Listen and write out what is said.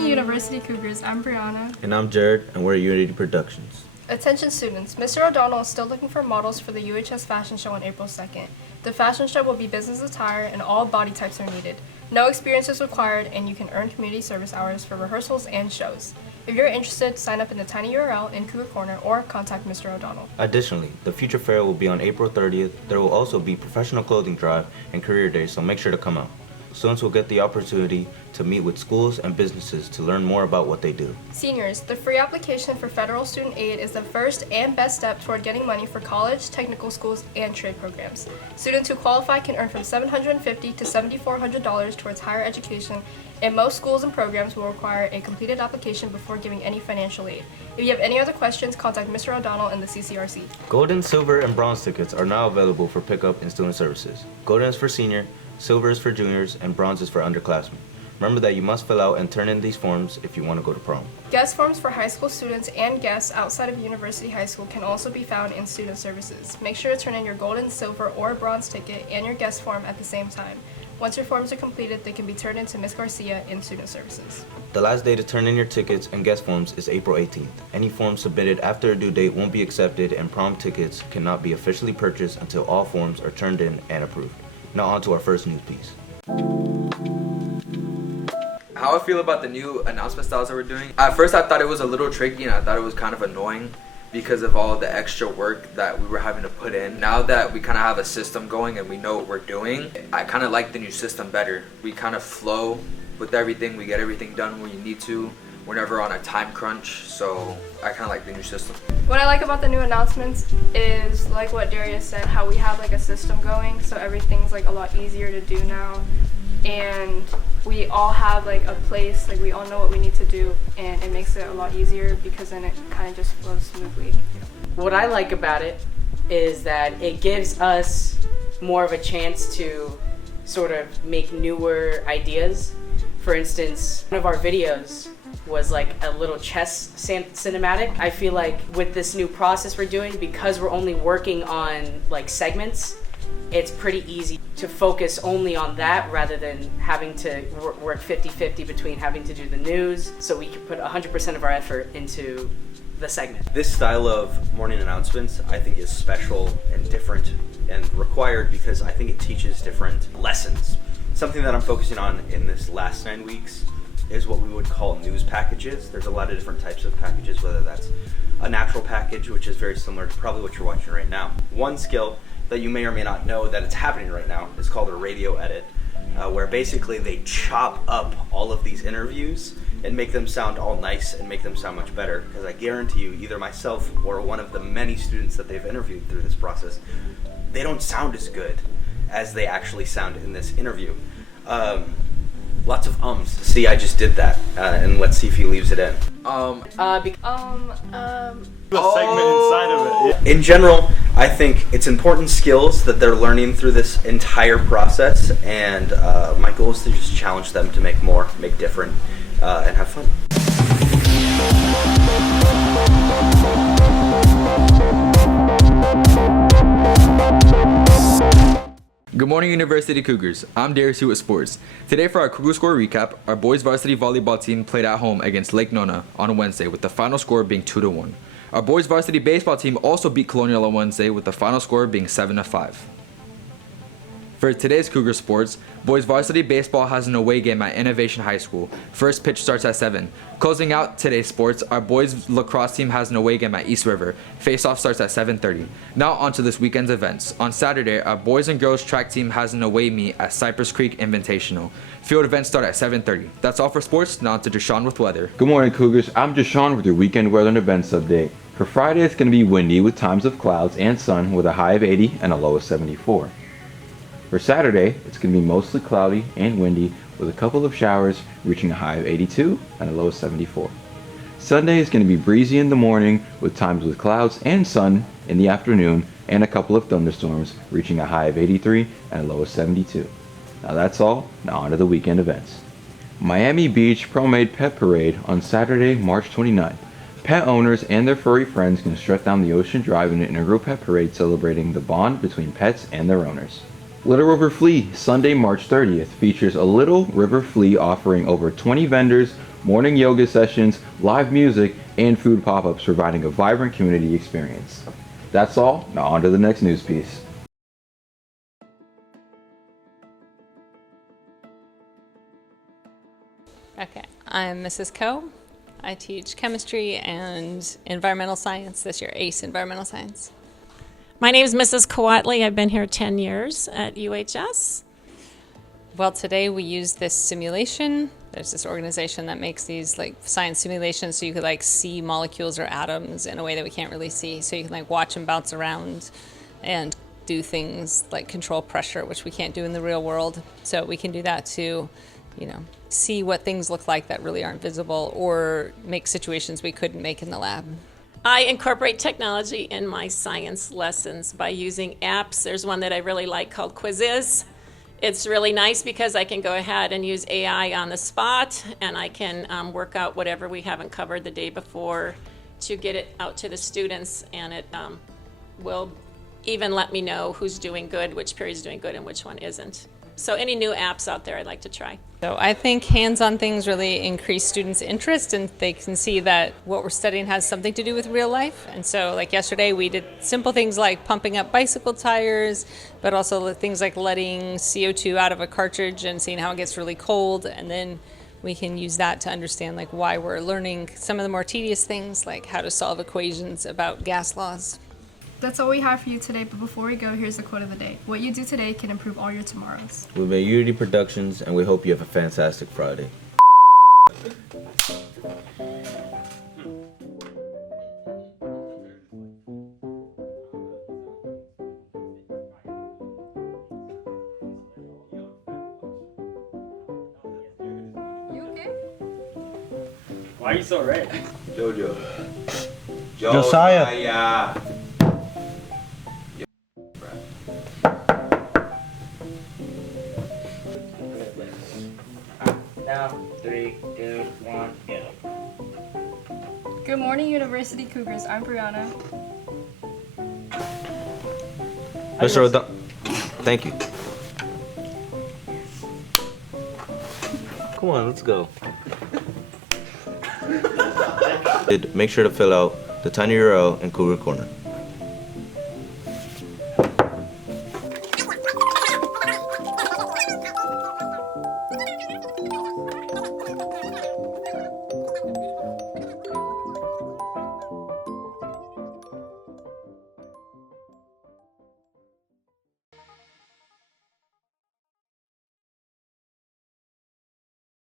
morning, University Cougars. I'm Brianna. And I'm Jared, and we're at Unity Productions. Attention students, Mr. O'Donnell is still looking for models for the UHS fashion show on April 2nd. The fashion show will be business attire and all body types are needed. No experience is required and you can earn community service hours for rehearsals and shows. If you're interested, sign up in the tiny URL in Cougar Corner or contact Mr. O'Donnell. Additionally, the Future Fair will be on April 30th. There will also be professional clothing drive and career day, so make sure to come out. Students will get the opportunity to meet with schools and businesses to learn more about what they do. Seniors, the free application for federal student aid is the first and best step toward getting money for college, technical schools, and trade programs. Students who qualify can earn from $750 to $7,400 towards higher education, and most schools and programs will require a completed application before giving any financial aid. If you have any other questions, contact Mr. O'Donnell and the CCRC. Golden, silver, and bronze tickets are now available for pickup in student services. Golden is for senior, silver is for juniors, and bronze is for underclassmen. Remember that you must fill out and turn in these forms if you want to go to prom. Guest forms for high school students and guests outside of University High School can also be found in student services. Make sure to turn in your golden, silver, or bronze ticket and your guest form at the same time. Once your forms are completed, they can be turned in to Ms. Garcia in student services. The last day to turn in your tickets and guest forms is April 18th. Any forms submitted after a due date won't be accepted, and prom tickets cannot be officially purchased until all forms are turned in and approved. Now on to our first news piece. How I feel about the new announcement styles that we're doing. At first I thought it was a little tricky and I thought it was kind of annoying because of all the extra work that we were having to put in. Now that we kind of have a system going and we know what we're doing, I kind of like the new system better. We kind of flow with everything. We get everything done when you need to. We're never on a time crunch, so I kind of like the new system. What I like about the new announcements is, like what Darius said, how we have like a system going, so everything's like a lot easier to do now, and we all have like a place, like we all know what we need to do, and it makes it a lot easier because then it kind of just flows smoothly. What I like about it is that it gives us more of a chance to sort of make newer ideas. For instance, one of our videos was like a little chess cinematic. I feel like with this new process we're doing, because we're only working on like segments, it's pretty easy to focus only on that rather than having to work 50-50 between having to do the news, so we can put 100% of our effort into the segment. This style of morning announcements I think is special and different and required because I think it teaches different lessons. Something that I'm focusing on in this last 9 weeks is what we would call news packages. There's a lot of different types of packages, whether that's a natural package, which is very similar to probably what you're watching right now. One skill that you may or may not know that it's happening right now is called a radio edit, where basically they chop up all of these interviews and make them sound all nice and make them sound much better, because I guarantee you, either myself or one of the many students that they've interviewed through this process, they don't sound as good as they actually sound in this interview. Lots of ums. See, I just did that, and let's see if he leaves it in. The segment inside of it. Yeah. In general, I think it's important skills that they're learning through this entire process, and my goal is to just challenge them to make more, make different, and have fun. Good morning, University Cougars. I'm Darius with Sports. Today for our Cougar score recap, our boys varsity volleyball team played at home against Lake Nona on Wednesday with the final score being 2-1. Our boys varsity baseball team also beat Colonial on Wednesday with the final score being 7-5. For today's Cougar Sports, boys varsity baseball has an away game at Innovation High School. First pitch starts at 7. Closing out today's sports, our boys lacrosse team has an away game at East River. Face-off starts at 7:30. Now on to this weekend's events. On Saturday, our boys and girls track team has an away meet at Cypress Creek Invitational. Field events start at 7:30. That's all for sports. Now on to Deshaun with weather. Good morning, Cougars. I'm Deshaun with your weekend weather and events update. For Friday, it's going to be windy with times of clouds and sun with a high of 80 and a low of 74. For Saturday, it's going to be mostly cloudy and windy with a couple of showers reaching a high of 82 and a low of 74. Sunday is going to be breezy in the morning with times with clouds and sun in the afternoon and a couple of thunderstorms reaching a high of 83 and a low of 72. Now that's all. Now on to the weekend events. Miami Beach Pro-Made Pet Parade on Saturday, March 29th. Pet owners and their furry friends can strut down the Ocean Drive in an integral pet parade celebrating the bond between pets and their owners. Little River Flea, Sunday, March 30th, features a Little River Flea offering over 20 vendors morning yoga sessions, live music, and food pop-ups providing a vibrant community experience. That's all. Now on to the next news piece. Okay, I'm Mrs. Coe. I teach chemistry and environmental science this year, ACE Environmental Science. My name is Mrs. Coatley. I've been here 10 years at UHS. Well, today we used this simulation. There's this organization that makes these like science simulations so you could like see molecules or atoms in a way that we can't really see. So you can like watch them bounce around and do things like control pressure, which we can't do in the real world. So we can do that to, see what things look like that really aren't visible or make situations we couldn't make in the lab. I incorporate technology in my science lessons by using apps. There's one that I really like called Quizzes. It's really nice because I can go ahead and use AI on the spot, and I can work out whatever we haven't covered the day before to get it out to the students, and it will even let me know who's doing good, which period's doing good, and which one isn't. So any new apps out there I'd like to try. So I think hands-on things really increase students' interest, and they can see that what we're studying has something to do with real life. And so like yesterday we did simple things like pumping up bicycle tires, but also things like letting CO2 out of a cartridge and seeing how it gets really cold. And then we can use that to understand like why we're learning some of the more tedious things, like how to solve equations about gas laws. That's all we have for you today, but before we go, here's the quote of the day. What you do today can improve all your tomorrows. We've been Unity Productions, and we hope you have a fantastic Friday. You okay? Why are you so red? Jojo. Josiah. Now, 3, 2, 1, go. Good morning, University Cougars. I'm Brianna. Mr. O'Donnell. Thank you. Come on, let's go. Make sure to fill out the tiny URL in Cougar Corner.